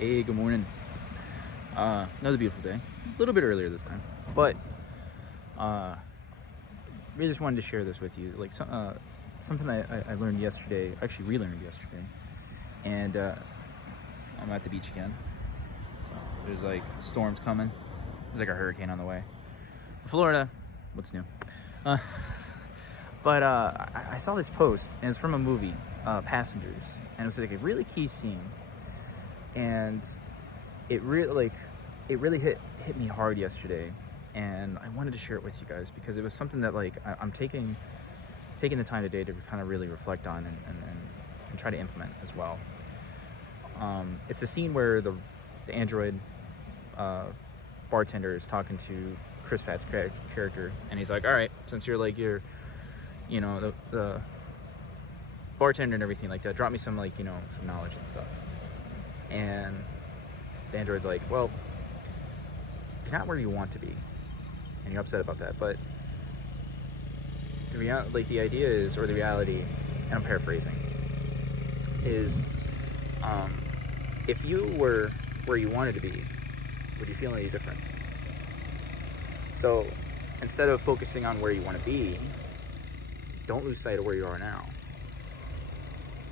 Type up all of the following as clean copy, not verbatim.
Hey, good morning. Another beautiful day. A little bit earlier this time, but really just wanted to share this with you. Like something I learned yesterday, actually relearned yesterday, and I'm at the beach again. So there's like storms coming. There's like a hurricane on the way. Florida, what's new? Uh, but I saw this post, and it's from a movie, Passengers, and it was like a really key scene, and it really hit me hard yesterday, and I wanted to share it with you guys because it was something that like I'm taking the time today to kind of really reflect on and try to implement as well. It's a scene where the android bartender is talking to Chris Pratt's character, and he's like, all right, since you're the bartender and everything like that, drop me some some knowledge and stuff. And the android's like, well, you're not where you want to be, and you're upset about that, but the idea is, or the reality, and I'm paraphrasing, is if you were where you wanted to be, would you feel any different? So instead of focusing on where you want to be, don't lose sight of where you are now.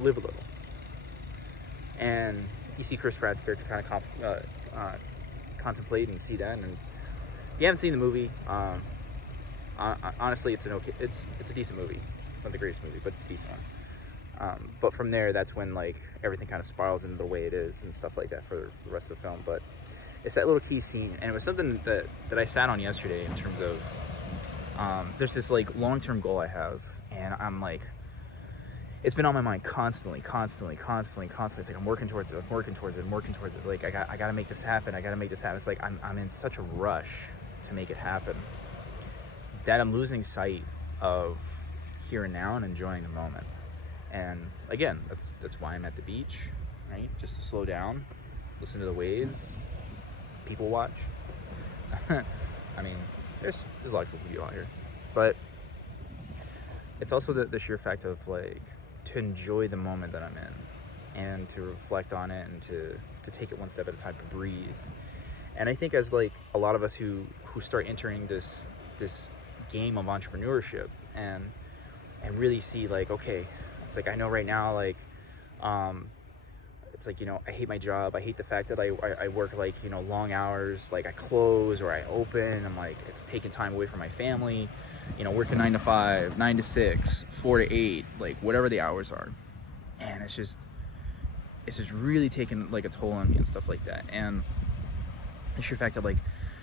Live a little. And you see Chris Pratt's character kind of contemplate and see that. And if you haven't seen the movie, honestly, it's a decent movie. It's not the greatest movie, but it's a decent one. But from there, that's when like everything kind of spirals into the way it is and stuff like that for the rest of the film. But it's that little key scene, and it was something that I sat on yesterday in terms of there's this like long-term goal I have, and I'm like, it's been on my mind constantly. It's like I'm working towards it. Like I gotta make this happen. It's like I'm in such a rush to make it happen that I'm losing sight of here and now and enjoying the moment. And again, that's why I'm at the beach, right? Just to slow down, listen to the waves, people watch. I mean, there's a lot of people who do out here, but it's also the sheer fact of like to enjoy the moment that I'm in and to reflect on it and to take it one step at a time, to breathe. And I think as like a lot of us who start entering this game of entrepreneurship and really see like, okay, it's like I know right now, like it's like, I hate my job. I hate the fact that I work like, long hours, like I close or I open. I'm like, it's taking time away from my family, working 9 to 5, 9 to 6, 4 to 8, like whatever the hours are. And it's just really taking like a toll on me and stuff like that. And the sheer fact that like,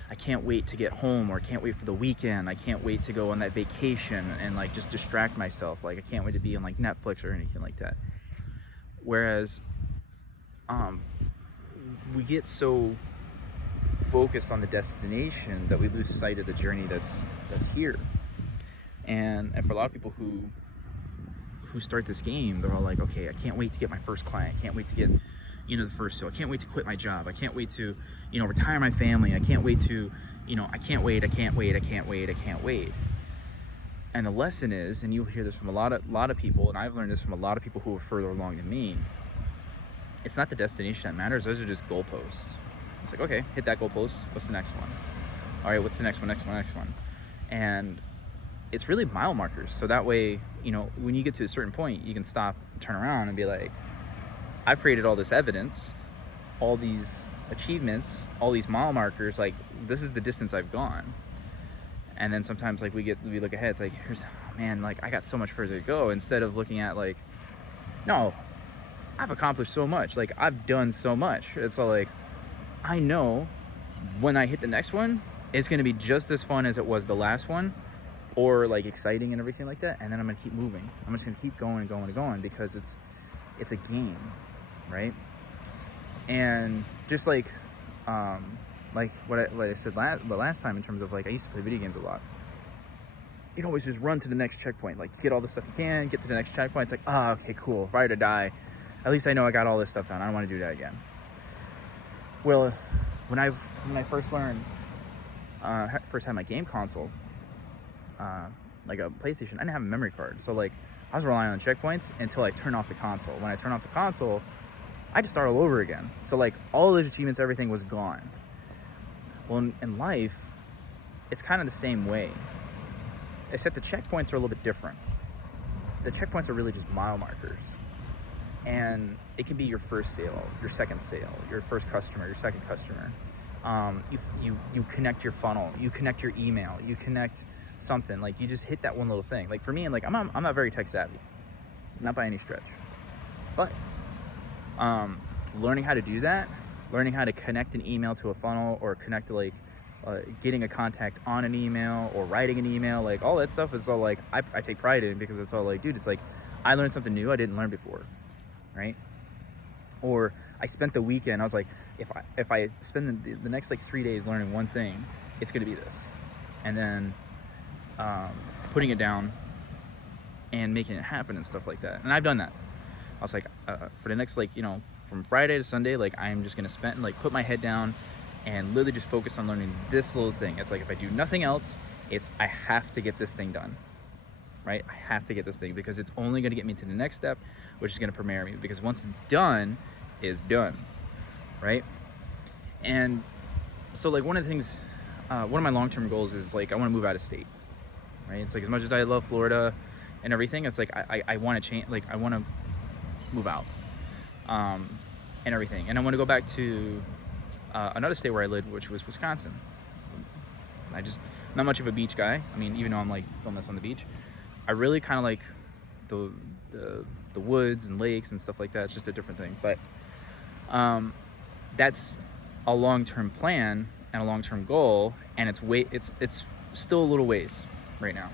I can't wait to get home, or I can't wait for the weekend. I can't wait to go on that vacation and like just distract myself. Like I can't wait to be on like Netflix or anything like that. Whereas we get so focused on the destination that we lose sight of the journey that's here. And for a lot of people who start this game, they're all like, okay, I can't wait to get my first client. I can't wait to get the first deal. I can't wait to quit my job. I can't wait to retire my family. I can't wait to I can't wait. And the lesson is, and you'll hear this from a lot of people, and I've learned this from a lot of people who are further along than me, it's not the destination that matters. Those are just goalposts. It's like, okay, hit that goalpost. What's the next one? All right, what's the next one? And it's really mile markers. So that way, when you get to a certain point, you can stop, turn around, and be like, I've created all this evidence, all these achievements, all these mile markers. Like, this is the distance I've gone. And then sometimes, like, we look ahead. It's like, I got so much further to go. Instead of looking at like, no, I've accomplished so much. Like, I've done so much. It's all like, I know when I hit the next one, it's going to be just as fun as it was the last one, or like exciting and everything like that. And then I'm going to keep moving. I'm just going to keep going because it's a game, right? And just like what I said last time in terms of like, I used to play video games a lot. You'd always just run to the next checkpoint, like get all the stuff you can, get to the next checkpoint. It's like, okay, cool, ride or die. At least I know I got all this stuff done. I don't want to do that again. Well, when I first learned, first had my game console, like a PlayStation, I didn't have a memory card. So like, I was relying on checkpoints until I turned off the console. When I turned off the console, I had to start all over again. So like all those achievements, everything was gone. Well, in life, it's kind of the same way, except the checkpoints are a little bit different. The checkpoints are really just mile markers. And it can be your first sale, your second sale, your first customer, your second customer. You connect your funnel, you connect your email, you connect something. Like you just hit that one little thing. Like for me, like I'm not very tech savvy, not by any stretch, but learning how to do that, learning how to connect an email to a funnel, or connect to like getting a contact on an email, or writing an email, like all that stuff is all like I take pride in, because it's all like, dude, it's like I learned something new I didn't learn before, right? Or I spent the weekend, I was like, if I spend the next like 3 days learning one thing, it's gonna be this. And then putting it down and making it happen and stuff like that. And I've done that. I was like, for the next, like, you know, from Friday to Sunday, like I'm just gonna spend, like, put my head down and literally just focus on learning this little thing. It's like, if I do nothing else, it's I have to get this thing done, right? I have to get this thing, because it's only gonna get me to the next step, which is gonna prepare me, because once it's done, is done, right? And so like one of the things, one of my long-term goals is like I want to move out of state, right? It's like, as much as I love Florida and everything, it's like I want to change, like I want to move out and everything, and I want to go back to another state where I lived, which was Wisconsin. I just not much of a beach guy. I mean, even though I'm like filming this on the beach, I really kind of like the woods and lakes and stuff like that. It's just a different thing, but that's a long-term plan and a long-term goal, and it's still a little ways right now,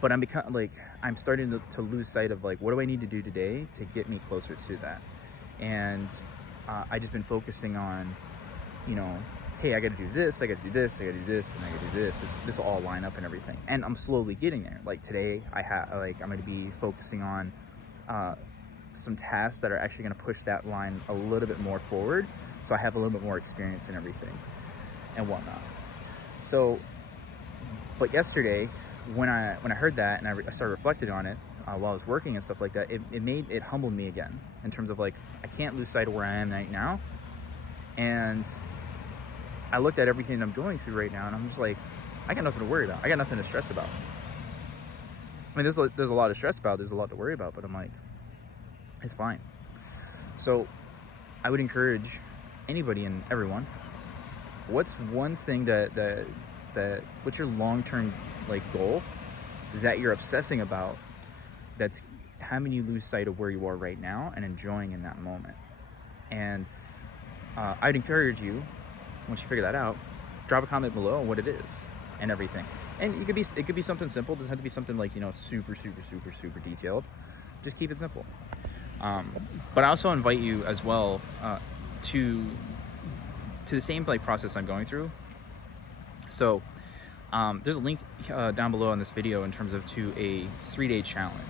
but I'm starting to lose sight of like, what do I need to do today to get me closer to that? And I just been focusing on, you know, hey, I got to do this, I got to do this, I got to do this, and I got to do this. This will all line up and everything, and I'm slowly getting there. Like today, I'm going to be focusing on some tasks that are actually going to push that line a little bit more forward, so I have a little bit more experience in everything and whatnot. So, but yesterday, when I heard that and I started reflecting on it while I was working and stuff like that, it humbled me again, in terms of like, I can't lose sight of where I am right now. And I looked at everything I'm going through right now, and I'm just like, I got nothing to worry about. I got nothing to stress about. I mean, there's a lot to stress about, there's a lot to worry about, but I'm like, it's fine. So I would encourage anybody and everyone, what's one thing that what's your long-term like goal that you're obsessing about, that's having you lose sight of where you are right now and enjoying in that moment? And I'd encourage you, once you figure that out, drop a comment below on what it is and everything. And it could be something simple. It doesn't have to be something like, you know, super detailed. Just keep it simple. But I also invite you as well to the same like process I'm going through. So there's a link down below on this video in terms of to a 3-day challenge.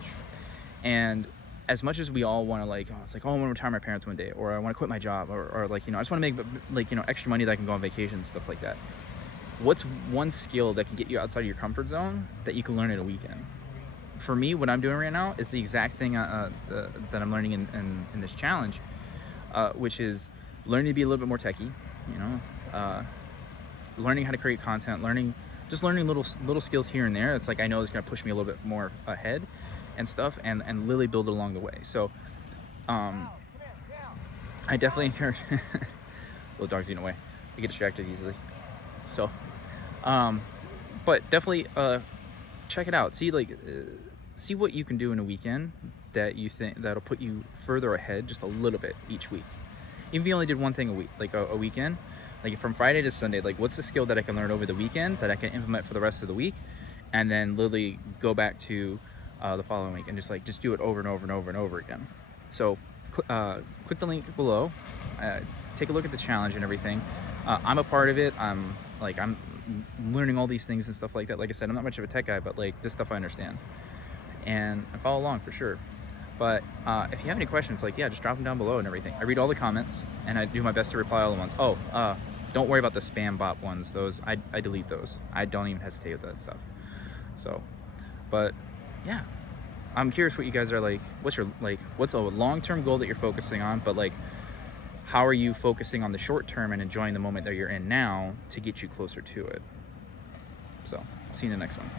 And as much as we all want to like, it's like, oh, I want to retire my parents one day, or I want to quit my job, or like, you know, I just want to make like, you know, extra money that I can go on vacation and stuff like that. What's one skill that can get you outside of your comfort zone that you can learn in a weekend? For me, what I'm doing right now is the exact thing that I'm learning in this challenge, which is learning to be a little bit more techie, you know, learning how to create content, learning little skills here and there. It's like, I know it's going to push me a little bit more ahead and stuff, and literally build it along the way. So I definitely encourage little dog's eating away, I get distracted easily. So but definitely check it out. See what you can do in a weekend that you think that'll put you further ahead just a little bit each week. Even if you only did one thing a week, like a weekend, like from Friday to Sunday, like what's the skill that I can learn over the weekend that I can implement for the rest of the week, and then literally go back to the following week and just do it over and over and over and over again. So click the link below, take a look at the challenge and everything. I'm a part of it. I'm learning all these things and stuff like that. Like I said, I'm not much of a tech guy, but like this stuff I understand, and I follow along for sure. But if you have any questions, like, yeah, just drop them down below and everything. I read all the comments and I do my best to reply all the ones. Oh, don't worry about the spam bot ones. Those I delete those. I don't even hesitate with that stuff. So, but yeah, I'm curious what you guys are like. What's a long-term goal that you're focusing on, but like, how are you focusing on the short term and enjoying the moment that you're in now to get you closer to it? So, see you in the next one.